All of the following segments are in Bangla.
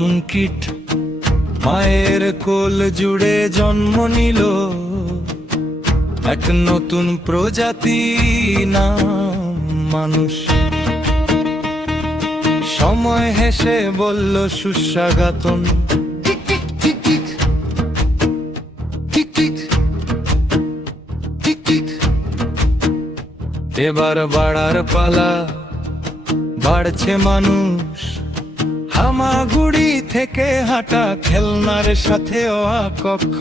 নতুন কীট মায়ের কোল জুড়ে জন্ম নিল এক নতুন প্রজাতি নাম মানুষ। সময় হেসে বলল সুস্বাগতম, এবার বাড়ার পালা, বাড়ছে মানুষ। হামাগুড়ি থেকে হাঁটা, খেলনার সাথে কক্ষ,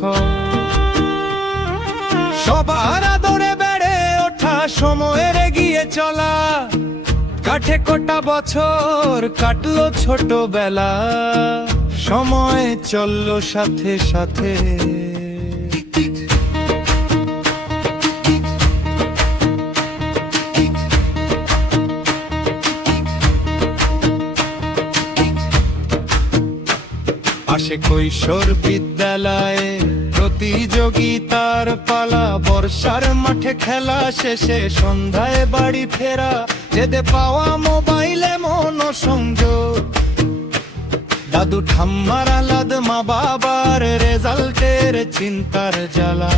সবার আদরে বেড়ে ওঠা, সময়ের এগিয়ে চলা। কাঠে কটা বছর কাটলো ছোটবেলা, সময় চললো সাথে সাথে। আসে কৈশোর বিদ্যালয়ে প্রতিযোগিতার পালা, বর্ষার মাঠে খেলা শেষে সন্ধ্যায় বাড়ি ফেরা। যেতে পাওয়া মোবাইলে মনোসংযোগ, দাদু ঠাম্মার আলাদ, মা বাবার রেজাল্টের চিন্তার জ্বালা।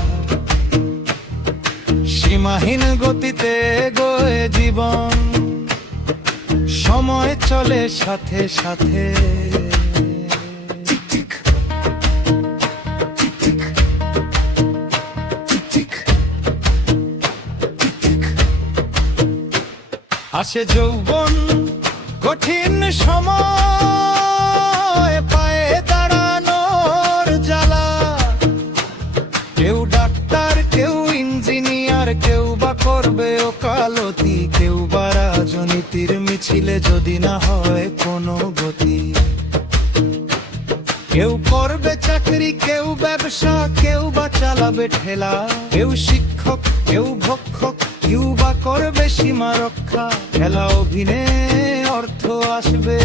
সীমাহীন গতিতে এগোয় জীবন, সময় চলে সাথে সাথে। আসে যৌবন, কঠিন সময়, পায়ে দাঁড়ানোর জ্বালা। কেউ ডাক্তার, কেউ ইঞ্জিনিয়ার, কেউ বা করবে ওকালতি, কেউ বা রাজনীতির মিছিলে যদি না হয় কোনো গতি। কেউ করবে চাকরি, কেউ ব্যবসা, কেউ বা চালাবে ঠেলা। কেউ শিক্ষক, কেউ ভক্ষক, কেউ বা করবে সীমা রক্ষা। খেলা অভিনয়ে অর্থ আসবে,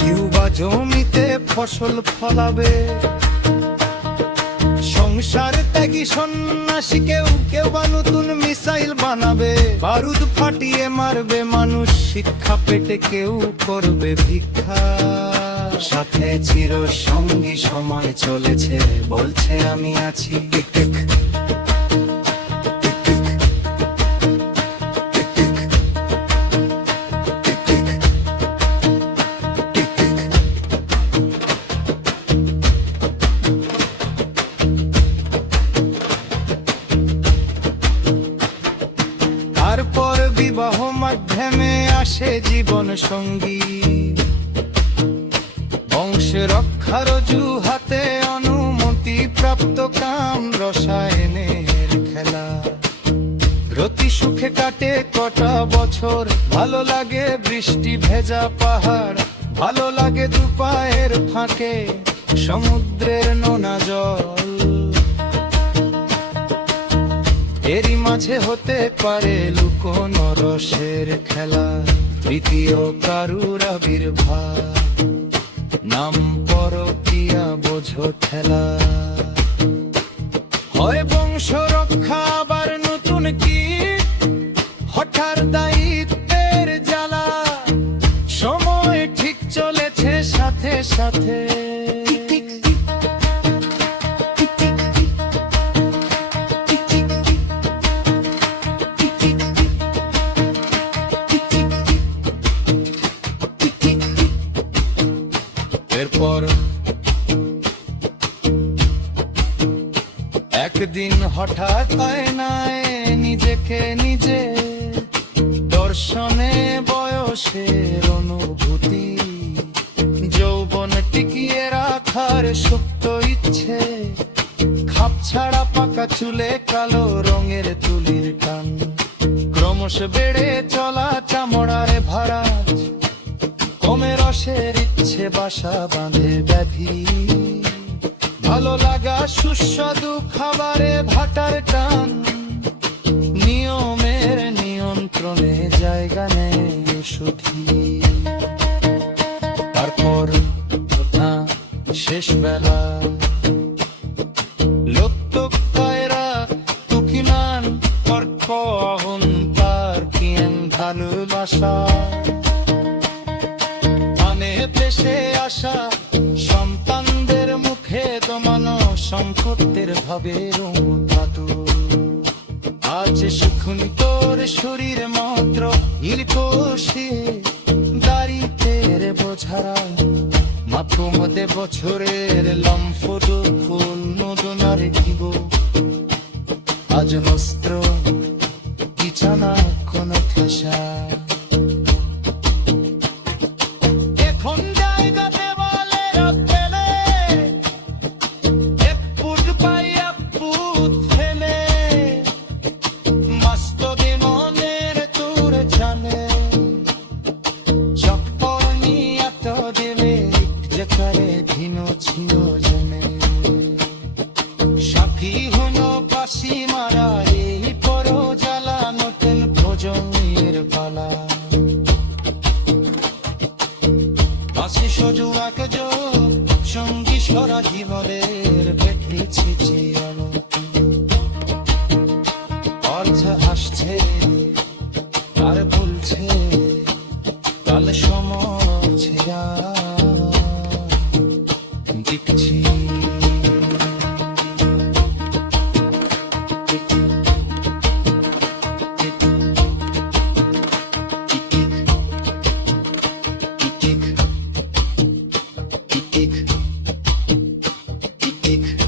কেউ বা জমিতে ফসল ফলাবে। সংসার ত্যাগী সন্ন্যাসী কেউ, কেউ বা নতুন মিসাইল বানাবে। বারুদ ফাটিয়ে মারবে মানুষ, শিক্ষা পেটে কেউ করবে ভিক্ষা। সাথে চির সঙ্গী সময় চলেছে, বলছে আমি আছি। তারপর বিবাহ মাধ্যমে আসে জীবন সঙ্গী, বংশ রক্ষার অজুহাতে অনুমতি প্রাপ্ত কাম রসায়নের খেলা। রতি সুখে কাটে কটা বছর, ভালো লাগে বৃষ্টি ভেজা পাহাড়, ভালো লাগে দুপায়ের ফাঁকে সমুদ্রের নোনা জল। এরই মাঝে হতে পারে লুকোনো রসের খেলা, তৃতীয় কারুর আবির্ভাব, নাম পরকীয়া বোঝো ঠেলা। হয় বংশ রক্ষা, আবার নতুন কি হঠাৎ দায়িত্বের জ্বালা। সময় ঠিক চলেছে সাথে সাথে। এরপর একদিন হঠাৎ আয়নায় নিজেকে নিজে দর্শনে বয়সের অনুভূতি, যৌবন টিকিয়ে রাখার সুপ্ত ইচ্ছে, খাপ ছাড়া পাকা চুলে কালো রঙের তুলির টান, ক্রমশ বেড়ে চলা চামড়ার ভারাজ, কমে রসের ইচ্ছে বাসা বাঁধে ব্যাধি, ভালো লাগা সুস্বাদু খাবারে ভাটার টান, নিয়মের নিয়ন্ত্রণে জায়গা নেই শুধু। তারপর না শেষ বেলা, লোক কায়রা তুকিনান তর্ক অহংকার কিয়েন ভালোবাসা, আনে দেশে সংকটের ভাবে রঙাতো আজ সুখুন তোর শরীর মাত্র হিলকোষে দাড়িতে রে বোঝারা মাত্র মধ্যে বছরের লম্ফট ফুল নদনারে দিব আজ নস্ত্র বিছানা কোন ঠেসা এখন জায়গা দেওয়ালে রাখবেলে এক ফুট পাই এক ফুট ফেলে মস্ত মনের তোর জানে চপ্পল নিয়ে তো দেবে যেখানে ভিন ছিল জনে সাথী হলো পাশি মারা এই পর জ্বালা নতুন ভোজনের পালা পাশে সজু এক সঙ্গী সরা জীবনের পেটেছি চিরানো অর্থ আসছে আর বলছে কাল সমছে দেখছি Tick, tick, tick, tick.